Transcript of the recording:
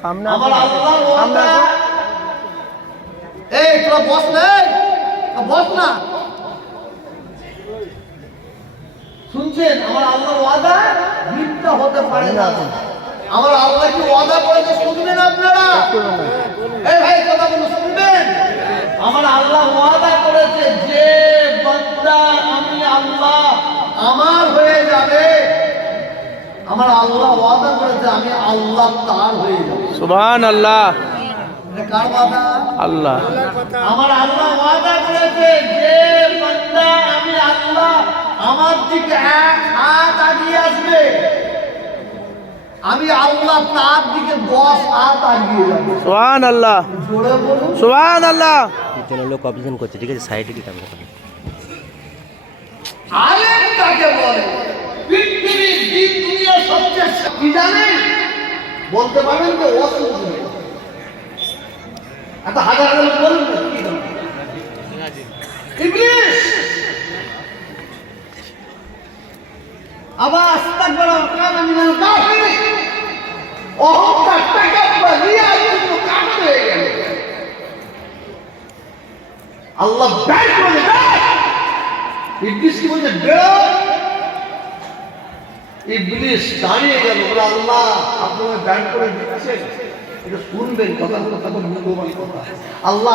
সামনে আমার আল্লাহর ওয়াদা। এই তোরা বস না, বস না। শুনছেন, আমার আল্লাহর ওয়াদা মিথ্যা হতে পারে না। আমার আল্লাহ কি ওয়াদা করেছে শুনবেন আপনারা? এই ভাই কথা বলুন, শুনবেন? আমার আল্লাহ ওয়াদা করেছে যে বান্দা আমি আল্লাহ আমার হয়ে যাবে, আমার আল্লাহ ওয়াদা করেছে আমি আল্লাহ তার হয়ে যাব। সুবহানাল্লাহ। এটা কার ওয়াদা? আল্লাহ। আমার আল্লাহ ওয়াদা করেছে যে বান্দা আমি আল্লাহ আমার দিকে এক হাত আগিয়ে আসবে, আমি আল্লাহ তার দিকে 10 হাত আগিয়ে যাব। সুবহানাল্লাহ। জোরে বলুন সুবহানাল্লাহ। পিছনে লোক অবজেকশন করছে, ঠিক আছে, সাইডে কি ক্যামেরা করুন। আলেম কাকে বলে? পৃথিবীর দিন দুনিয়ার সবচেয়ে কি জানেন? বলতে পারেন যে অসুখ এত হাজার হাজার লোক বলুন না, কি জানেন? ইবলিস আবার আস্তাগফির কানা মিনাল কাফির, অহংকার তাকাব্বুর রিয়ার জন্য কাফির হয়ে গেল। আল্লাহ ব্যান করে দেয়। ইবলিস কি বলছে? বেরো। ইবলিস দাঁড়িয়ে গেল, বলে আল্লাহ আপনারা ব্যান করে দিচ্ছেন, এটা শুনবেন, কথা মূল্যবান কথা। আল্লাহ